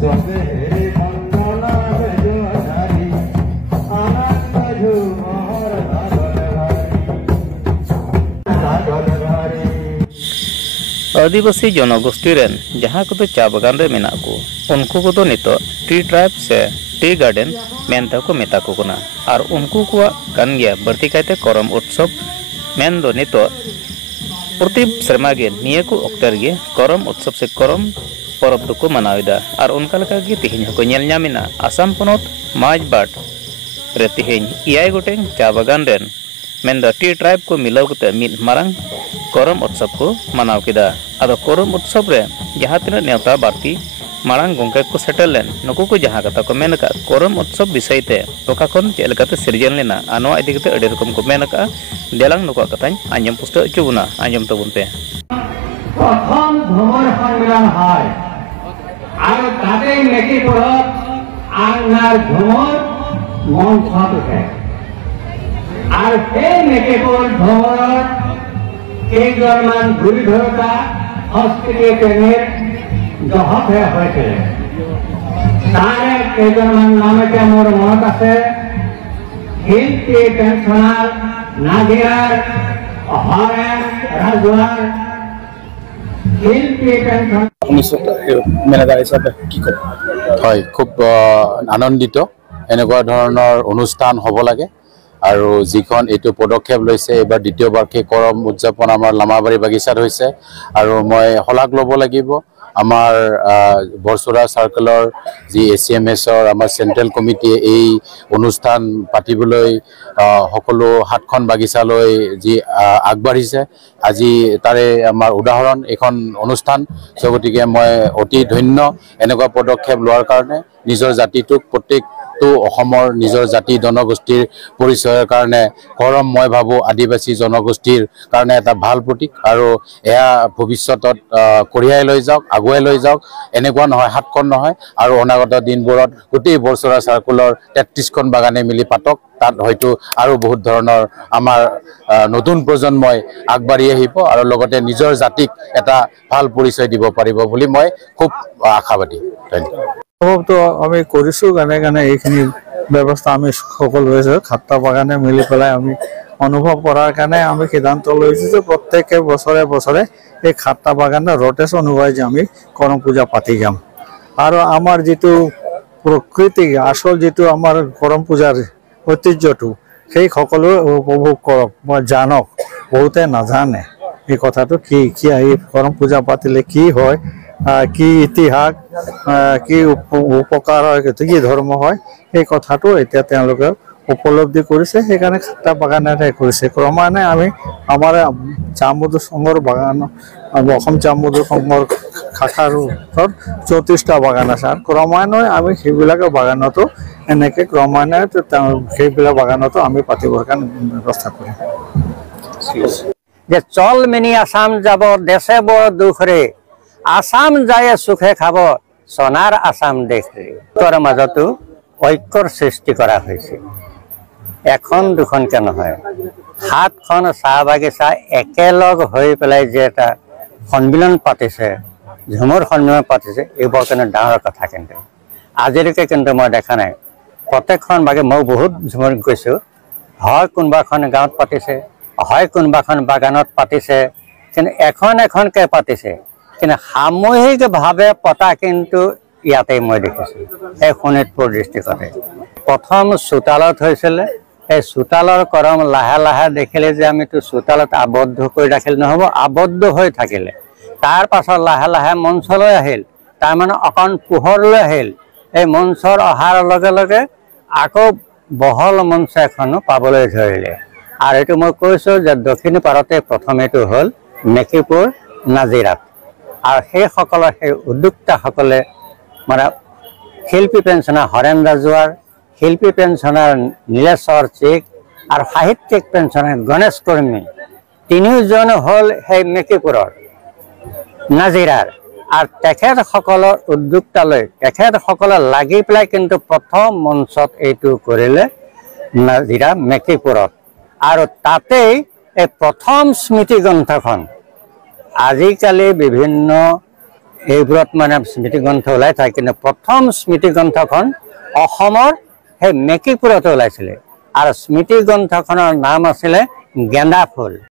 आदिवासी जनगोष्ठी rain जहाँ को चा बागान रे मेना को उनको को तो नितो टी ट्राइब से टी गार्डन मेनता को मेता को कना और उनको को कान गया बढ़ती कहते करम उत्सव मेन दो नितो प्रति शर्मा गे निये को अक्टर गे करम उत्सव से करम परब को मनाविदा और उनका लगा गे तिहिन को नेल न्यामिना आसाम पनोत माजबाट रे तिहिन इयाय गोटेंग चा बागान rain main the T tribe को मिलाव कते मिद मारंग करम उत्सव को मनाव किदा आदो करम उत्सव रे जहाँ तीन नेवता बारती मांग गंके को सेटल लेन नुकु को जहाँ कथा को मेन का करम उत्सव विषय ते टोका खन चेलकाते सिरजन लेना आनो इदी कते अडी रकम को मेन का देलांग नुकु कथाñ आंजम पुस्त चुबुना आंजम तबुन पे प्रथम भ्रमण सम्मेलन হয় আর তাতে নেকি পরত আংনার ভ্রমণ মঞ্চ থাকে আর সেই নেকি পরত ভ্রমণত কেইজনমান গুৰুধৰতা সংস্কৃতিৰ প্ৰেমীৰ জহতহে হৈছিল তাৰে কেইজনমান নাম এতিয়া মোৰ মনত আছে শিল্পী পেঞ্চনাৰ নাজিৰাৰ হৰেন ৰাজৱাৰ শিল্পী পেঞ্চন মেনেজাৰ হিচাপে কি ক'ব হয় খুব আনন্দিত এনেকুৱা ধৰণৰ অনুষ্ঠান হ'ব লাগে আৰু যিখন এইটো পদক্ষেপ লৈছে এবাৰ দ্বিতীয়বাৰ্ষিক কৰম উদযাপন আমাৰ লামাবাৰী বাগিচাত হৈছে আৰু মই হলাক ল'ব লাগিব আমাৰ বৰচৰা সাৰ্কেলৰ যি এচিএমএছৰ আমাৰ চেন্ট্ৰেল কমিটিয়ে এই অনুষ্ঠান পাতিবলৈ সকলো হাতখন বাগিচালৈ যি আগবাঢ়িছে আজি তাৰে আমাৰ উদাহৰণ এখন অনুষ্ঠান গতিকে মই অতি ধন্য এনেকুৱা পদক্ষেপ লোৱাৰ কাৰণে নিজৰ জাতিটোক প্ৰত্যেক অসমৰ নিজৰ জাতি জনগোষ্ঠীৰ পৰিচয়ৰ কাৰণে কৰম মই ভাবো আদিবাসী জনগোষ্ঠীৰ কাৰণে এটা ভাল প্ৰতীক আৰু এয়া ভৱিষ্যতত কঢ়িয়াই লৈ যাওক আগুৱাই লৈ যাওক এনেকুৱা নহয় হাতখন নহয় আৰু অনাগত দিনবোৰত গোটেই বৰচৰা সাৰ্কুলৰ 33খন বাগানে মিলি পাতক তাত হয়তো আৰু বহুত ধৰণৰ আমাৰ নতুন প্ৰজন্মই আগবাঢ়ি আহিব আৰু লগতে নিজৰ জাতিক এটা ভাল পৰিচয় দিব পাৰিব বুলি মই খুব আশাবাদী তো আমি কৰিছো গানে গানে এইখিনি ব্যৱস্থা আমি সকলো হৈছে খাট্টা বাগানে মিলি পেলাই আমি অনুভৱ কৰাৰ কাৰণে আমি সিদ্ধান্ত লৈছো যে প্ৰত্যেক বছৰে বছৰে এই খাট্টা বাগানে ৰটেশন হয় যে আমি কৰম পূজা পাতি যাম আৰু আমাৰ যেটো প্ৰকৃতি আসল যেটো আমাৰ কৰম পূজাৰ ঐতিহ্যটো সেই সকলো উপভোগ কৰক মই জানক বহুতে নাজানে এই কথাটো কি কি এই কৰম পূজা পাতিলে কি হয় কি ইতিহাস কি উপকাৰ হয় কি ধৰ্ম হয় এই কথাটো এতিয়া তেওঁলোকে উপলব্ধি কৰিছে সেইকাৰণে খাট্টা বাগানতে কৰিছে ক্ৰমান্বয়ে আমি আমাৰ চামুদু সংঘৰ বাগান অসম চামুদু সংঘৰ শাখাৰ 34টা বাগান আছে আৰু ক্ৰমান্বয়ে আমি সেইবিলাক বাগানতো এনেকৈ ক্ৰমান্বয়ে সেইবিলাক বাগানতো আমি পাতিবৰ কাৰণে ব্যৱস্থা কৰিম যে চল মিনি আসাম যাব দেশে বৰ দুখৰে আসাম যায় সুখে খাব সোনাৰ আসাম দেখে তোৰ মাজতো ঐক্যৰ সৃষ্টি কৰা হৈছে এখন দুখনকে নহয় সাতখন চাহ বাগিচা একেলগ হৈ পেলাই যে এটা সন্মিলন পাতিছে ঝুমৰ সন্মিলন পাতিছে এইবোৰ কাৰণে ডাঙৰ কথা কিন্তু আজিলৈকে কিন্তু মই দেখা নাই প্ৰত্যেকখন বাগে মই বহুত ঝুমৰ গৈছো হয় কোনবাখন গাঁৱত পাতিছে হয় কোনবাখন বাগানত পাতিছে কিন্তু এখন এখনকে পাতিছে কিন্তু সামূহিকভাৱে পতা কিন্তু ইয়াতে মই দেখিছো এই শোণিতপুৰ ডিষ্ট্ৰিক্টতে প্ৰথম চোতালত হৈছিল এই চোতালৰ কৰম লাহে লাহে দেখিলে যে আমিতো চোতালত আবদ্ধ কৰি ৰাখিলে নহব আবদ্ধ হৈ থাকিলে তাৰ পাছত লাহে লাহে মঞ্চলৈ আহিল তাৰ মানে অকণ পোহৰলৈ আহিল এই মঞ্চৰ অহাৰ লগে লগে আকৌ বহল মঞ্চ এখনো পাবলৈ ধৰিলে আৰু এইটো মই কৈছো যে দক্ষিণ পাৰতে প্ৰথমেটো হ'ল মেকিপুৰ নাজিৰাত আৰু সেই সকলৰ সেই উদ্যোক্তাসকলে মানে শিল্পী পেঞ্চনাৰ হৰেন ৰাজৱাৰ শিল্পী পেঞ্চনাৰ নীলেশ্বৰ চিক আৰু সাহিত্যিক পেঞ্চনাৰ গণেশ কৰ্মী তিনিওজন হ'ল সেই মেকিপুৰৰ নাজিৰাৰ আৰু তেখেতসকলৰ উদ্যোক্তালৈ তেখেতসকলে লাগি পেলাই কিন্তু প্ৰথম মঞ্চত এইটো কৰিলে নাজিৰা মেকিপুৰত আৰু তাতেই এই প্ৰথম স্মৃতি গ্ৰন্থখন আজিকালি বিভিন্ন এইবোৰত মানে স্মৃতি গ্ৰন্থ ওলাই থাকে, কিন্তু প্ৰথম স্মৃতি গ্ৰন্থখন অসমৰ সেই মেকিপুৰতে ওলাইছিলে আৰু স্মৃতি গ্ৰন্থখনৰ নাম আছিলে গেন্দা ফুল।